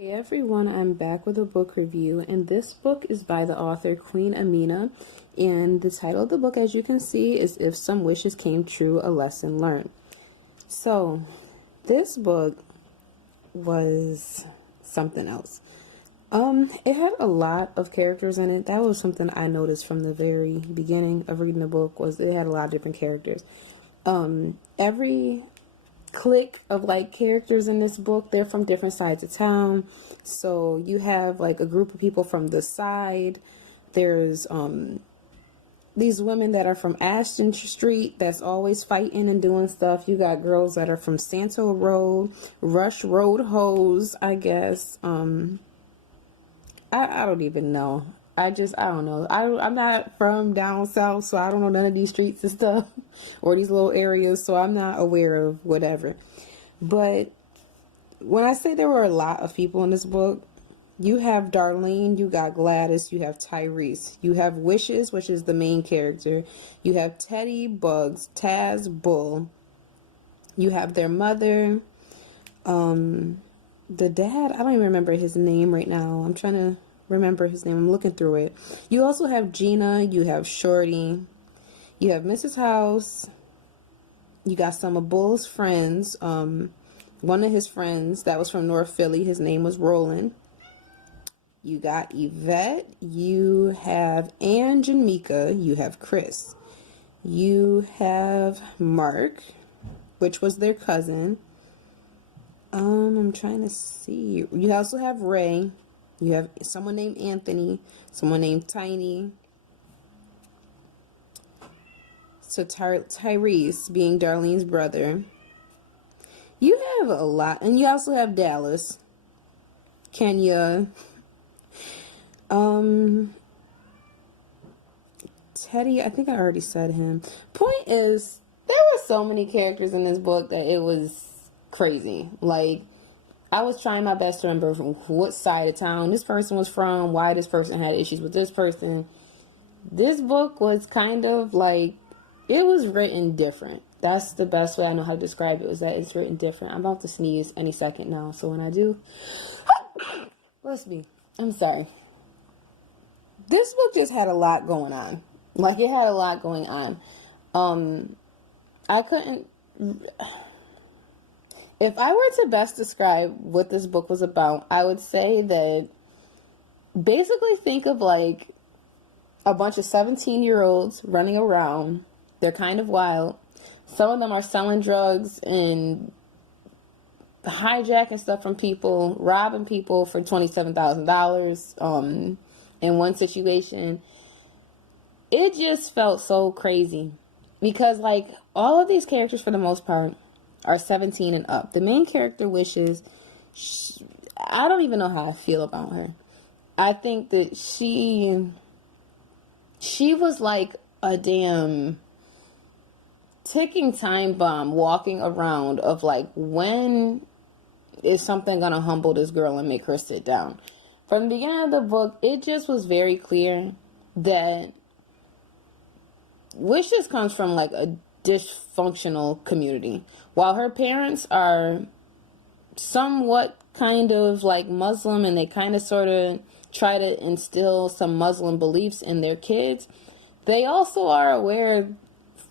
Hey everyone, I'm back with a book review, and this book is by the author Queen Amina, and the title of the book, as you can see, is If Some Wishes Came True, A Lesson Learned. So, this book was something else. It had a lot of characters in it. That was something I noticed from the very beginning of reading the book, was it had a lot of different characters. Every clique of like characters in this book, they're from different sides of town. So you have like a group of people from the side. There's these women that are from Ashton Street that's always fighting and doing stuff. You got girls that are from Santo Road, Rush Road Hoes, I guess. I don't even know. I don't know. I'm not from down south, so I don't know none of these streets and stuff or these little areas, so I'm not aware of whatever. But when I say there were a lot of people in this book, you have Darlene, you got Gladys, you have Tyrese, you have Wishes, which is the main character, you have Teddy, Bugs, Taz, Bull, you have their mother, the dad, I don't even remember his name right now. I'm trying to remember his name. I'm looking through it. You also have Gina, you have Shorty, you have Mrs. House, you got some of Bull's friends, one of his friends that was from North Philly, his name was Roland. You got Yvette, you have Ange and Mika, you have Chris, you have Mark, which was their cousin. I'm trying to see. You also have Ray. You have someone named Anthony, someone named Tiny. So Tyrese being Darlene's brother. You have a lot. And you also have Dallas, Kenya, Teddy. I think I already said him. Point is, there were so many characters in this book that it was crazy. Like, I was trying my best to remember from what side of town this person was from, why this person had issues with this person. This book was kind of like, it was written different. That's the best way I know how to describe it, was that it's written different. I'm about to sneeze any second now, so when I do, bless me, I'm sorry. This book just had a lot going on. Like, it had a lot going on. I couldn't... If I were to best describe what this book was about, I would say that basically think of like a bunch of 17-year-olds running around. They're kind of wild. Some of them are selling drugs and hijacking stuff from people, robbing people for $27,000 in one situation. It just felt so crazy because like all of these characters for the most part are 17 and up. The main character, Wishes, I don't even know how I feel about her. I think that she was like a damn ticking time bomb walking around of like, when is something gonna humble this girl and make her sit down? From the beginning of the book, it just was very clear that Wishes comes from like a dysfunctional community. While her parents are somewhat kind of like Muslim and they kind of sort of try to instill some Muslim beliefs in their kids, they also are aware,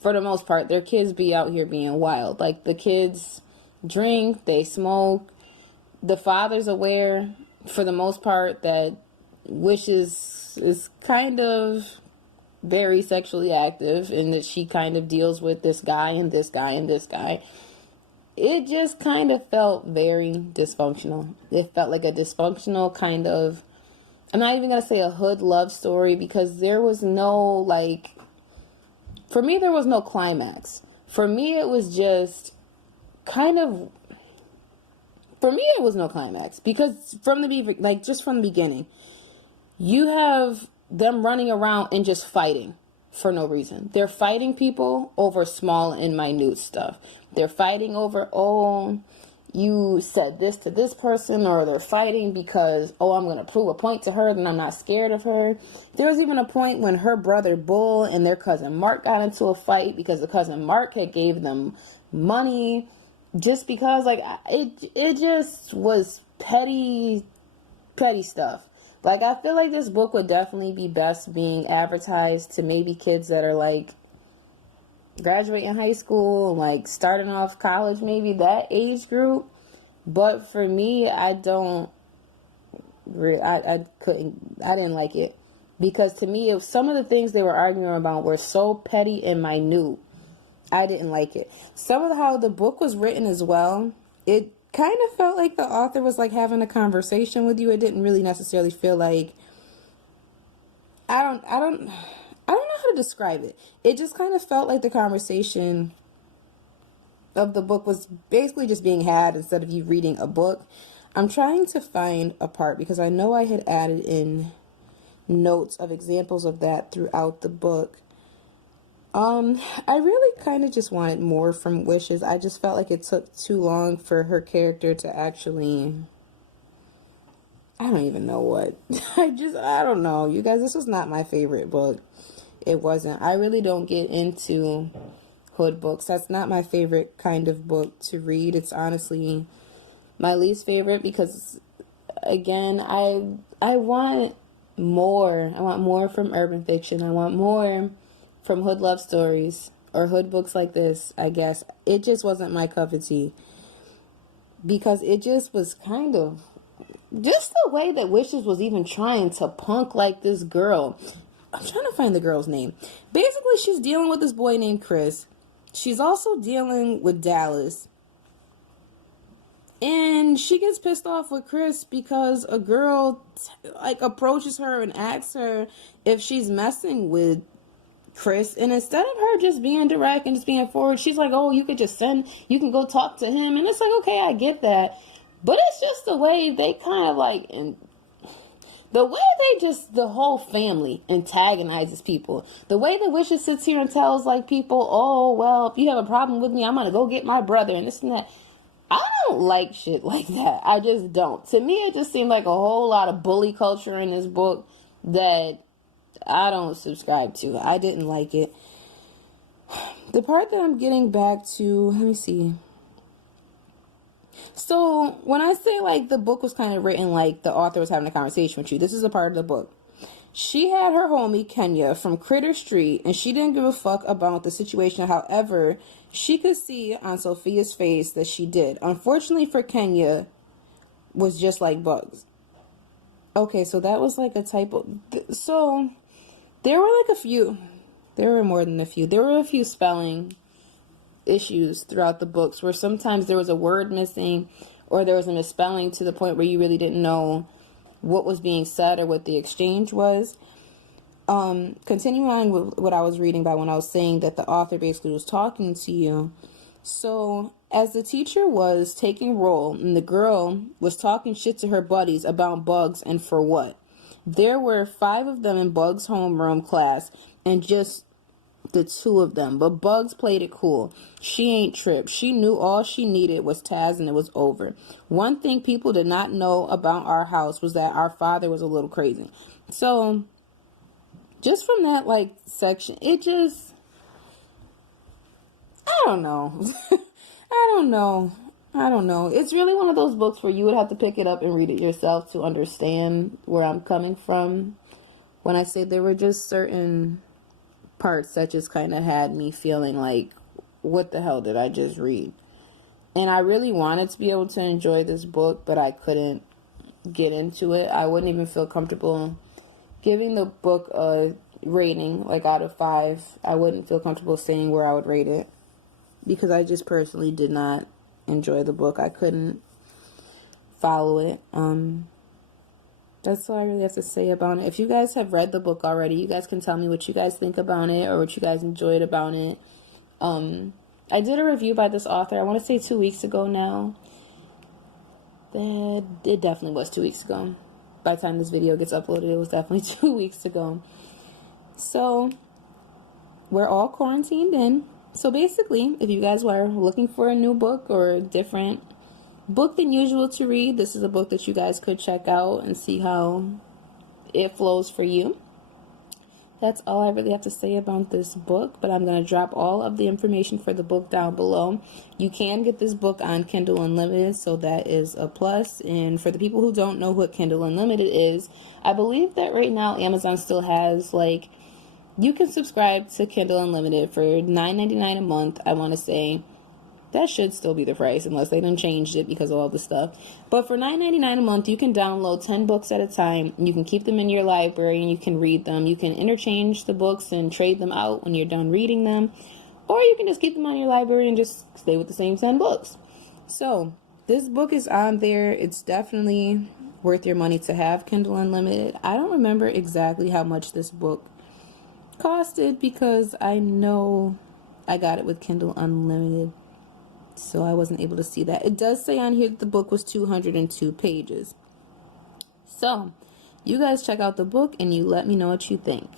for the most part, their kids be out here being wild. Like, the kids drink, they smoke. The father's aware, for the most part, that Wishes is kind of very sexually active and that she kind of deals with this guy and this guy and this guy. It just kind of felt very dysfunctional. It felt like a dysfunctional kind of, I'm not even going to say a hood love story, because there was no, like, for me, there was no climax. For me, it was just kind of, for me, it was no climax, because from the, like, just from the beginning, you have them running around and just fighting for no reason. They're fighting people over small and minute stuff. They're fighting over, oh, you said this to this person, or they're fighting because, oh, I'm going to prove a point to her, then I'm not scared of her. There was even a point when her brother Bull and their cousin Mark got into a fight because the cousin Mark had gave them money just because, like, it just was petty stuff. Like, I feel like this book would definitely be best being advertised to maybe kids that are like graduating high school, like starting off college, maybe that age group. But for me, I didn't like it, because to me, if some of the things they were arguing about were so petty and minute, I didn't like it. Some of how the book was written as well, it kind of felt like the author was like having a conversation with you. It didn't really necessarily feel like, I don't know how to describe it. It just kind of felt like the conversation of the book was basically just being had instead of you reading a book. I'm trying to find a part because I know I had added in notes of examples of that throughout the book. I really kind of just wanted more from Wishes. I just felt like it took too long for her character to actually, I don't even know what. I don't know. You guys, this was not my favorite book. It wasn't. I really don't get into hood books. That's not my favorite kind of book to read. It's honestly my least favorite because, again, I want more. I want more from urban fiction. I want more from hood love stories or hood books like this, I guess. It just wasn't my cup of tea because it just was kind of just the way that Wishes was even trying to punk like this girl. I'm trying to find the girl's name. Basically, she's dealing with this boy named Chris. She's also dealing with Dallas. And she gets pissed off with Chris because a girl approaches her and asks her if she's messing with Chris, and instead of her just being direct and just being forward, she's like, oh, you can go talk to him. And it's like, okay, I get that, but it's just the way they kind of like, and the way the whole family antagonizes people. The way that Wishes sits here and tells like people, oh, well, if you have a problem with me, I'm gonna go get my brother and this and that. I don't like shit like that. I just don't. To me, it just seemed like a whole lot of bully culture in this book that I don't subscribe to. I didn't like it. The part that I'm getting back to, let me see. So when I say like the book was kind of written like the author was having a conversation with you, this is a part of the book. She had her homie Kenya from Critter Street, and she didn't give a fuck about the situation. However, she could see on Sophia's face that she did. Unfortunately for Kenya, was just like bugs. Okay, so that was like a typo. So there were more than a few. There were a few spelling issues throughout the books where sometimes there was a word missing or there was a misspelling to the point where you really didn't know what was being said or what the exchange was. Continuing on with what I was reading by when I was saying that the author basically was talking to you. So as the teacher was taking roll and the girl was talking shit to her buddies about Bugs and for what, there were 5 of them in Bugs' homeroom class and just the 2 of them. But Bugs played it cool. She ain't tripped. She knew all she needed was Taz and it was over. One thing people did not know about our house was that our father was a little crazy. So just from that like section, it just, I don't know. I don't know. It's really one of those books where you would have to pick it up and read it yourself to understand where I'm coming from. When I say there were just certain parts that just kind of had me feeling like, what the hell did I just read? And I really wanted to be able to enjoy this book, but I couldn't get into it. I wouldn't even feel comfortable giving the book a rating, like out of 5. I wouldn't feel comfortable saying where I would rate it because I just personally did not enjoy the book. I couldn't follow it. That's all I really have to say about it. If you guys have read the book already, you guys can tell me what you guys think about it or what you guys enjoyed about it. I did a review by this author, I want to say 2 weeks ago now. It definitely was 2 weeks ago. By the time this video gets uploaded, it was definitely 2 weeks ago. So, we're all quarantined in. So basically, if you guys were looking for a new book or a different book than usual to read, this is a book that you guys could check out and see how it flows for you. that's all I really have to say about this book, but I'm going to drop all of the information for the book down below. You can get this book on Kindle Unlimited, so that is a plus. And for the people who don't know what Kindle Unlimited is, I believe that right now Amazon still has, like, you can subscribe to Kindle Unlimited for $9.99 a month, I want to say. That should still be the price unless they done changed it because of all the stuff. But for $9.99 a month, you can download 10 books at a time. You can keep them in your library and you can read them. You can interchange the books and trade them out when you're done reading them. Or you can just keep them on your library and just stay with the same 10 books. So this book is on there. It's definitely worth your money to have Kindle Unlimited. I don't remember exactly how much this book costed because I know I got it with Kindle Unlimited, so I wasn't able to see that. It does say on here that the book was 202 pages. So you guys check out the book and you let me know what you think.